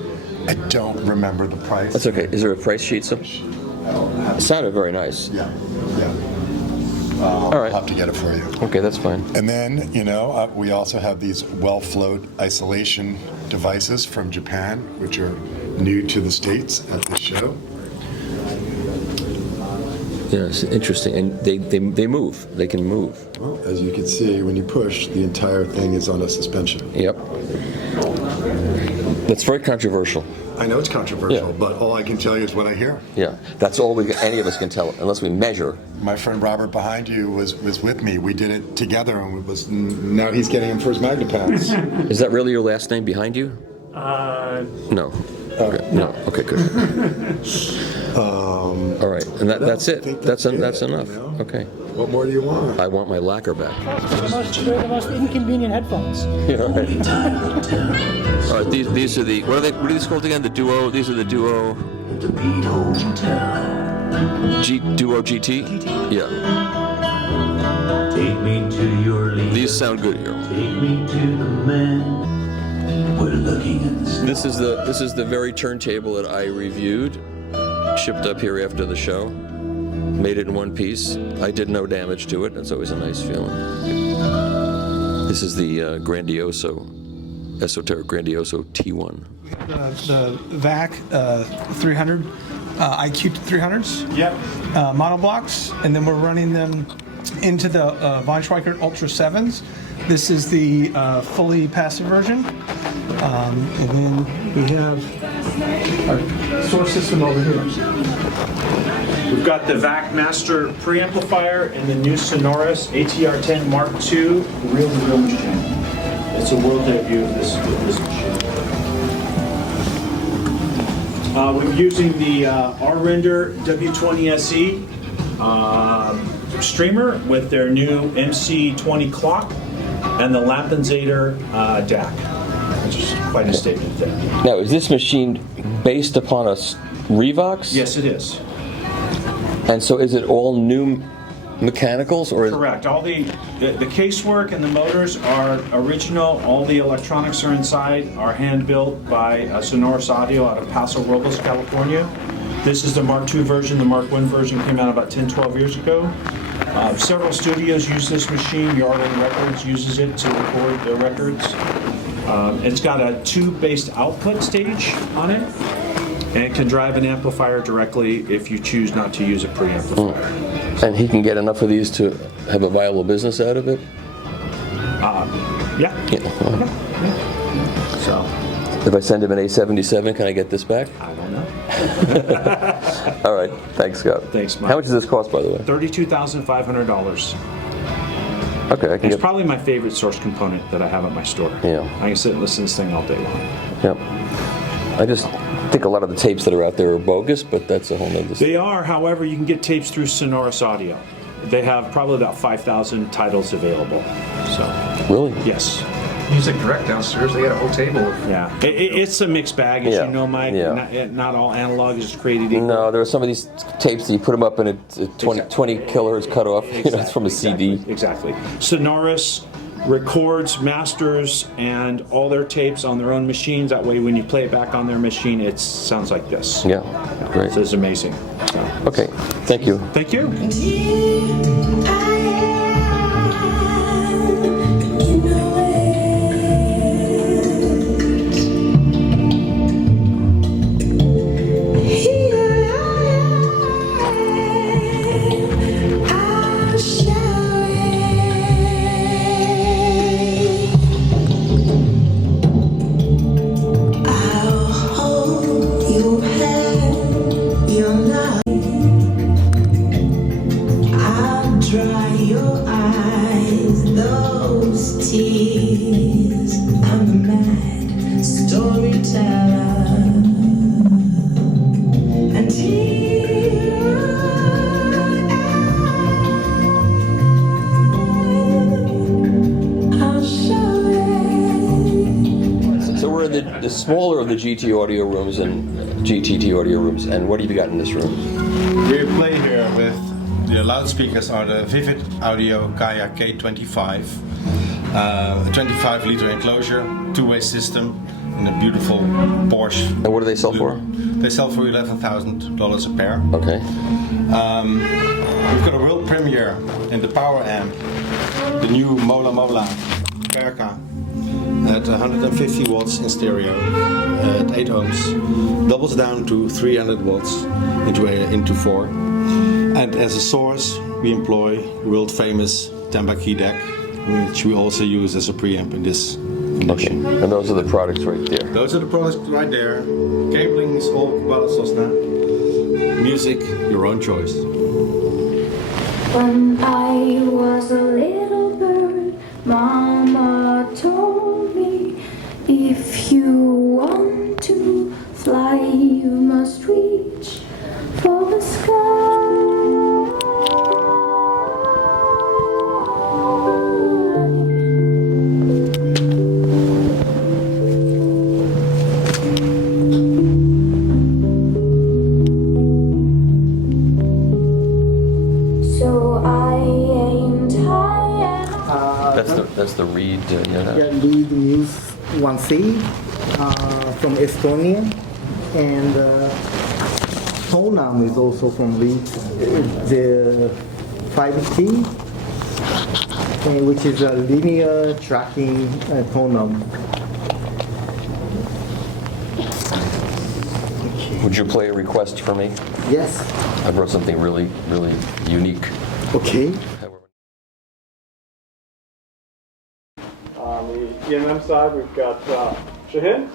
I don't remember the price. That's okay. Is there a price sheet? It sounded very nice. Yeah. All right. I'll have to get it for you. Okay, that's fine. And then, we also have these well-flowed isolation devices from Japan, which are new to the States at this show. Yeah, it's interesting. And they move. They can move. Well, as you can see, when you push, the entire thing is on a suspension. Yep. That's very controversial. I know it's controversial, but all I can tell you is what I hear. Yeah, that's all any of us can tell, unless we measure. My friend Robert behind you was with me. We did it together, and now he's getting him for his Magnapads. Is that really your last name behind you? No. Okay. No. Okay, good. All right, and that's it. That's enough. Okay. What more do you want? I want my lacquer back. They're the most inconvenient headphones. Yeah, right. All right, these are the, what are these called again? The Duo, these are the Duo. Duo GT? Yeah. Take me to your leader. These sound good here. Take me to the man. We're looking at the stars. This is the very turntable that I reviewed, shipped up here after the show. Made it in one piece. I did no damage to it. That's always a nice feeling. This is the Esoteric Grandioso T1. The VAC 300, IQ 300s. Yep. Monoblocks, and then we're running them into the Von Schweikert Ultra 7s. This is the fully passive version. And then we have our source system over here. We've got the VAC Master preamplifier and the new Sonoris ATR-10 Mark II reel-to-reel machine. It's a world debut of this machine. We're using the R-Render W20 SE streamer with their new MC20 clock and the Lampenzader DAC, which is quite a statement there. Now, is this machine based upon a Revox? Yes, it is. And so is it all new mechanicals, or? Correct. All the casework and the motors are original. All the electronics are inside, are hand built by Sonoris Audio out of Paso Robles, California. This is the Mark II version. The Mark I version came out about 10-12 years ago. Several studios use this machine. Yardley Records uses it to record their records. It's got a tube-based output stage on it, and it can drive an amplifier directly if you choose not to use a preamplifier. And he can get enough of these to have a viable business out of it? Yeah. So, if I send him an A77, can I get this back? I don't know. All right. Thanks, Scott. Thanks, Mike. How much does this cost, by the way? $32,500. Okay, I can It's get. probably my favorite source component that I have at my store. Yeah. I can sit and listen to this thing all day long. Yep. I just think a lot of the tapes that are out there are bogus, but that's a whole nother They are, however, you can get tapes through Sonoris Audio. They have probably about 5,000 titles available. So. Really? Yes. Music Direct downstairs, they got a whole table. Yeah. It's a mixed bag, as Yeah. you know, Mike. Yeah. Not all analog is created equal. No, there are some of these tapes that you put them up and it's 20 kilohertz cut off. You know, it's from a CD. Exactly. Sonoris records, masters, and all their tapes on their own machines. That way, when you play it back on their machine, it sounds like this. Yeah, great. So it's amazing. So. Okay, thank you. Thank you. The smaller of the GT audio rooms and GTT audio rooms, and what have you got in this room? We play here with the loudspeakers are the Vivid Audio Gaia K25, a 25-liter enclosure, two-way system, in a beautiful Porsche. And what do they sell for? They sell for $11,000 a pair. Okay. We've got a world premiere in the power amp, the new Mola Perca. At 150 watts in stereo, at 8 ohms, doubles down to 300 watts into 4. And as a source, we employ the world famous Tambaki deck, which we also use as a preamp in this condition. Okay, and those are the products right there. Those are the products right there. Cabling is all Kubala Sosna. Music, your own choice. When I was a little bird, Mama told me, if you want to fly, you must reach for the sky. So I ain't high Reed Muse 1C from Estonia, and Tonam is also from Reed, the 5T, which is a linear tracking Tonam. Would you play a request for me? Yes. I brought something really, really unique. Okay. On the EMM side, we've got Shahin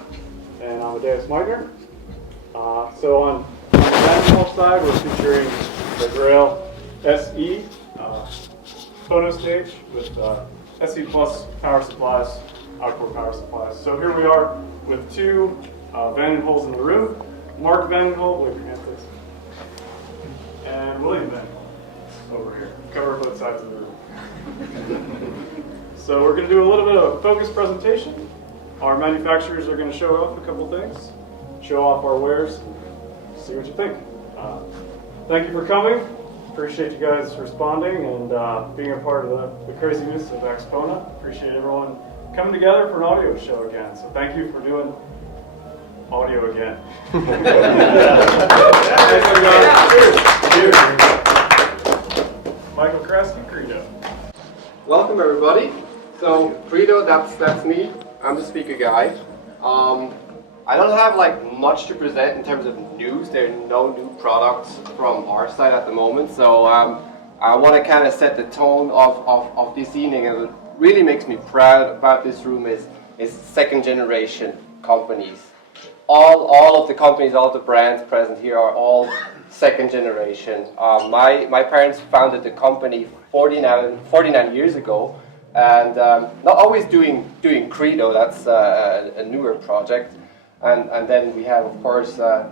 and Amadeus Meitner. So on the Vanderbilt side, we're featuring the Grail SE Phono stage with SE Plus power supplies, outdoor power supplies. So here we are with two Van Holes in the room. Mark Van Hol, wave your hand please. And William Van Hol over here. Cover both sides of the room. So we're going to do a little bit of a focused presentation. Our manufacturers are going to show off a couple things, show off our wares, see what you think. Thank you for coming. Appreciate you guys responding and being a part of the craziness of Axpona. Appreciate everyone coming together for an audio show again. So thank you for doing audio again. Michael Kresge, Credo. Welcome everybody. So Credo, that's me. I'm the speaker guy. I don't have like much to present in terms of news. There are no new products from our side at the moment. So I want to kind of set the tone of this evening, and what really makes me proud about this room is second generation companies. All of the companies, all the brands present here are all second generation. My parents founded the company 49 years ago, and not always doing Credo. That's a newer project. And then we have, of course, the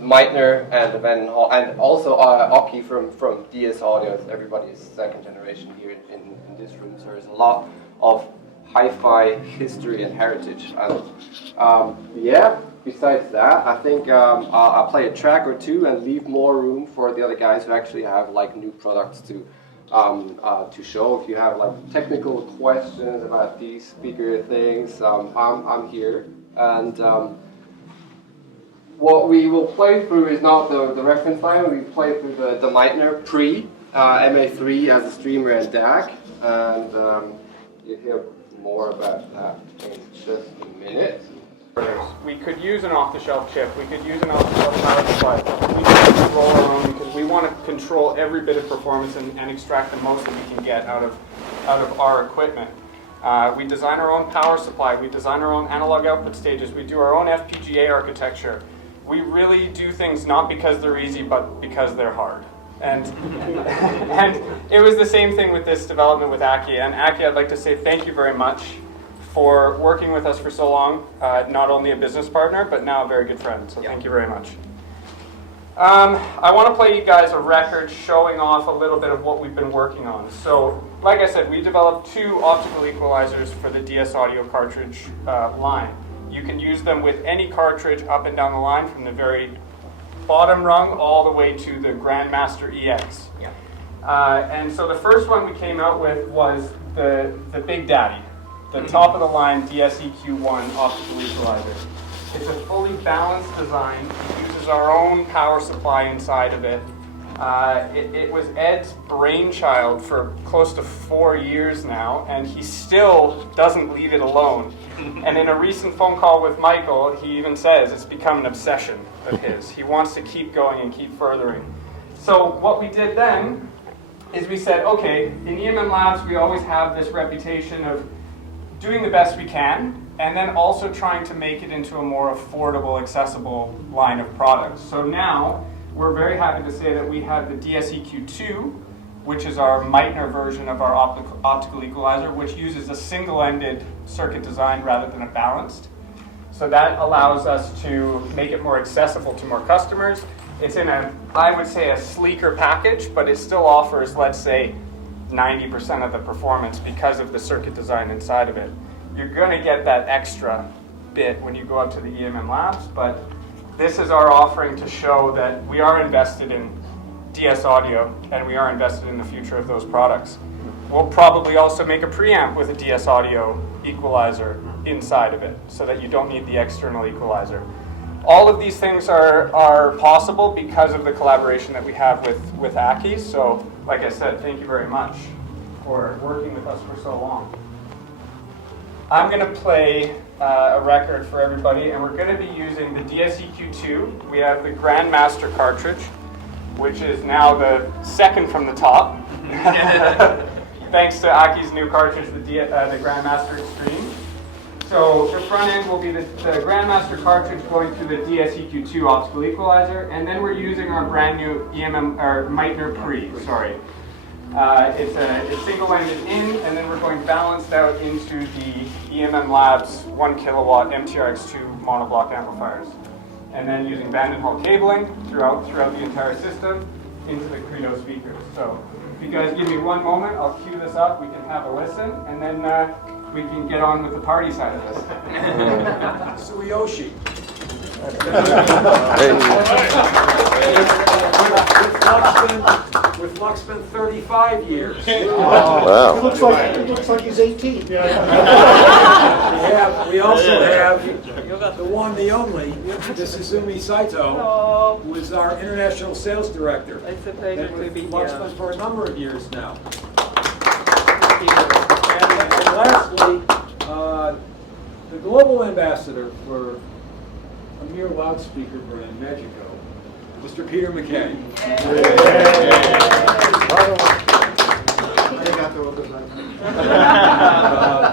Meitner and the Van Hol, and also Aki from DS Audio. Everybody is second generation here in this room. So there's a lot of hi-fi history and heritage. And yeah, besides that, I think I'll play a track or two and leave more room for the other guys who actually have like new products to show. If you have like technical questions about these speaker things, I'm here. And what we will play through is not the reference line. We play through the Meitner pre MA3 as a streamer and DAC, and you hear more about that in just a minute. We could use an off-the-shelf chip. We could use an off-the-shelf power supply. We can control our own because we want to control every bit of performance and extract the most that we can get out of our equipment. We design our own power supply. We design our own analog output stages. We do our own FPGA architecture. We really do things not because they're easy, but because they're hard. And it was the same thing with this development with Aki. And Aki, I'd like to say thank you very much for working with us for so long. Not only a business partner, but now a very good friend. So thank you very much. I want to play you guys a record showing off a little bit of what we've been working on. So, like I said, we developed two optical equalizers for the DS Audio cartridge line. You can use them with any cartridge up and down the line, from the very bottom rung all the way to the Grandmaster EX. And so the first one we came out with was the Big Daddy, the top of the line DSEQ1 optical equalizer. It's a fully balanced design. It uses our own power supply inside of it. It was Ed's brainchild for close to 4 years now, and he still doesn't leave it alone. And in a recent phone call with Michael, he even says it's become an obsession of his. He wants to keep going and keep furthering. So what we did then is we said, okay, in EMM Labs we always have this reputation of doing the best we can, and then also trying to make it into a more affordable, accessible line of products. So now, we're very happy to say that we have the DSEQ2, which is our Meitner version of our optical equalizer, which uses a single-ended circuit design rather than a balanced. So that allows us to make it more accessible to more customers. It's in I would say, a sleeker package, but it still offers, let's say, 90% of the performance because of the circuit design inside of it. You're going to get that extra bit when you go up to the EMM Labs, but this is our offering to show that we are invested in DS Audio and we are invested in the future of those products. we'll probably also make a preamp with a DS audio equalizer inside of it so that you don't need the external equalizer. All of these things are possible because of the collaboration that we have with Aki. So, like I said, thank you very much for working with us for so long. I'm going to play a record for everybody, and we're going to be using the DSEQ2. We have the Grandmaster cartridge, which is now the second from the top. Thanks to Aki's new cartridge, the Grandmaster Extreme. So the front end will be the Grandmaster cartridge going through the DSEQ2 optical equalizer, and then we're using our brand new EMM, or Meitner Pre, sorry. It's single-ended in, and then we're going balanced out into the EMM Labs 1 kilowatt MTRX2 monoblock amplifiers. And then using Vandenhall cabling throughout the entire system into the Credo speakers. So if you guys give me one moment, I'll cue this up, we can have a listen, and then we can get on with the party side of this. Suyoshi. With Luxman 35 years. Wow. It looks like he's 18. We also have the one, the only, this is Izumi Saito, who is our international sales director. It's a pleasure to be here. Luxman for a number of years now. And lastly, the global ambassador for a mere loudspeaker brand, Magico, Mr. Peter McKay.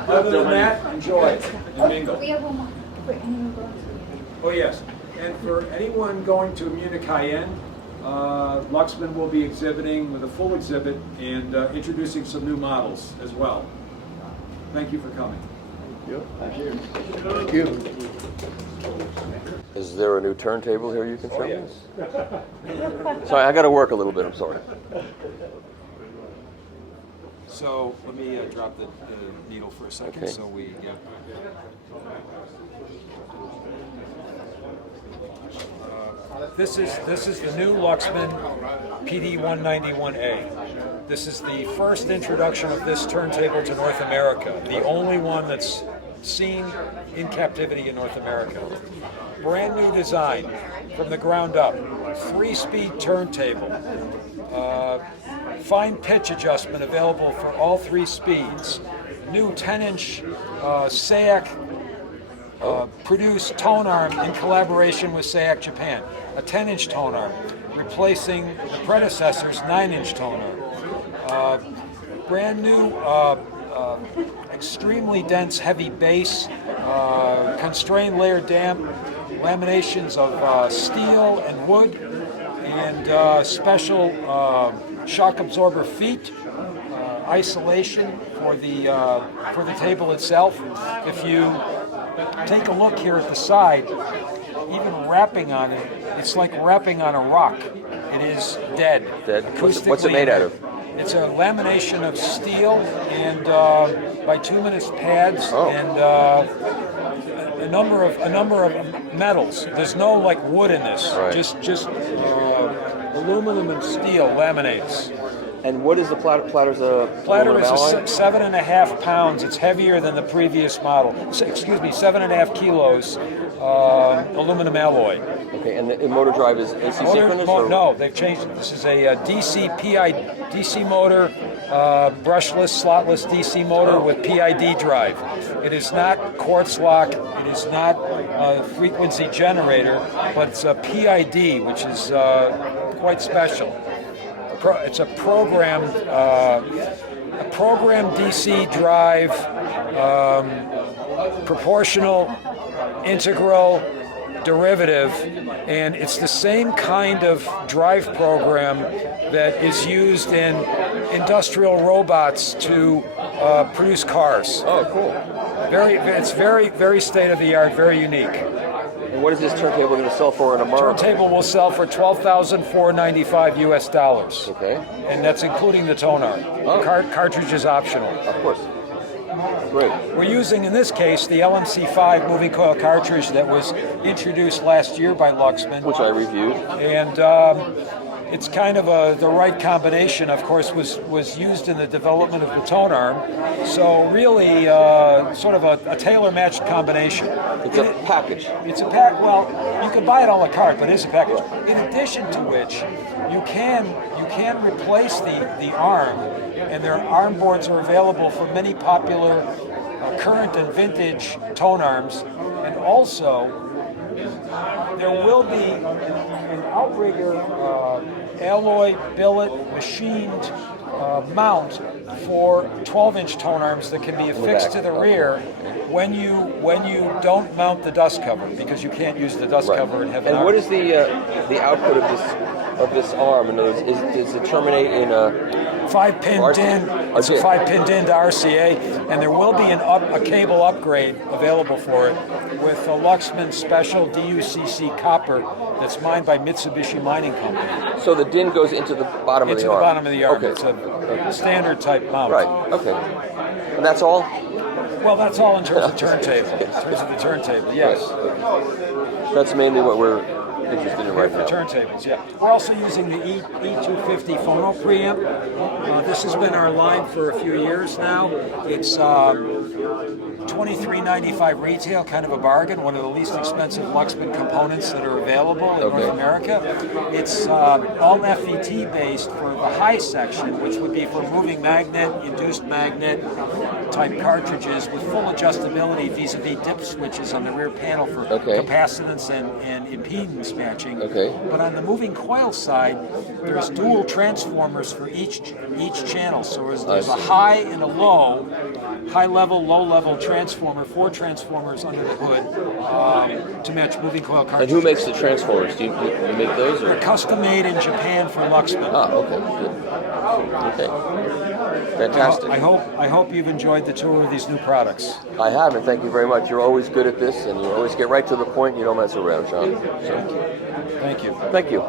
Other than that, enjoy and mingle. We have one more for anyone going to. Oh yes, and for anyone going to Munich high-end, Luxman will be exhibiting with a full exhibit and introducing some new models as well. Thank you for coming. Thank you. Thank you. Is there a new turntable here you can show me? Sorry, I got to work a little bit. I'm sorry. So let me drop the needle for a second. Okay. So we get. This is the new Luxman PD191A. This is the first introduction of this turntable to North America, the only one that's seen in captivity in North America. Brand new design from the ground up, 3-speed turntable, fine pitch adjustment available for all 3 speeds, new 10-inch SAIC produced tone arm in collaboration with SAIC Japan, a 10-inch tone arm, replacing the predecessor's 9-inch tone arm. Brand new, extremely dense, heavy bass, constrained layer damp, laminations of steel and wood, and special shock absorber feet, isolation for the table itself. If you take a look here at the side, even wrapping on it, it's like rapping on a rock. It is dead. Dead. What's it made out of? It's a lamination of steel and bituminous pads and a number of metals. There's no like wood in this. Right. Just aluminum and steel laminates. And what is the platter? Platter is a 7.5 pounds. It's heavier than the previous model. Excuse me, 7.5 kilos aluminum alloy. Okay, and the motor drive is AC synchronous? No, they've changed it. This is a DC motor, brushless, slotless DC motor with PID drive. It is not quartz lock. It is not a frequency generator, but it's a PID, which is quite special. It's a program DC drive, proportional, integral, derivative, and it's the same kind of drive program that is used in industrial robots to produce cars. Oh, cool. It's very state of the art, very unique. And what is this turntable going to sell for in a month? Turntable will sell for $12,495 US. Okay. And that's including the tone arm. Cartridge is optional. Of course. Great. We're using, in this case, the LMC5 moving coil cartridge that was introduced last year by Luxman. Which I reviewed. And it's kind of the right combination. Of course, was used in the development of the tone arm. So really, sort of a tailor-matched combination. It's a package. It's a pack. Well, you can buy it a la carte, but it's a package. In addition to which, you can replace the arm, and their arm boards are available for many popular current and vintage tone arms, and also there will be an outrigger alloy billet machined mount for 12-inch tone arms that can be affixed to the rear when you don't mount the dust cover, because you can't use the dust cover and have an And arm. what is the output of this arm? In other words, does it terminate in a 5-pin DIN? It's a 5-pin DIN to RCA, and there will be a cable upgrade available for it with a Luxman special DUCC copper that's mined by Mitsubishi Mining Company. So the DIN goes into the bottom of the arm? Into the bottom of the arm. Okay. It's a standard type mount. Right, okay. And that's all? Well, that's all in terms of turntable. In terms of the turntable, yes. Right. That's mainly what we're interested in right For now. turntables, yeah. We're also using the E250 Phono preamp. This has been our line for a few years now. It's $23.95 retail, kind of a bargain, one of the least expensive Luxman components that are available in North America. It's all FET based for the high section, which would be for moving magnet, induced magnet type cartridges with full adjustability vis-a-vis dip switches on the rear panel for capacitance and impedance matching. But on the moving coil side, there's dual transformers for each channel. So there's a high and a low, high level, low level transformer, 4 transformers under the hood to match moving coil cartridges. And who makes the transformers? Do you make those? Or? They're custom made in Japan for Luxman. Ah, okay, good. Okay, fantastic. I hope you've enjoyed the tour of these new products. I have, and thank you very much. You're always good at this, and you always get right to the point. You don't mess around, Sean. So. Thank you. Thank you.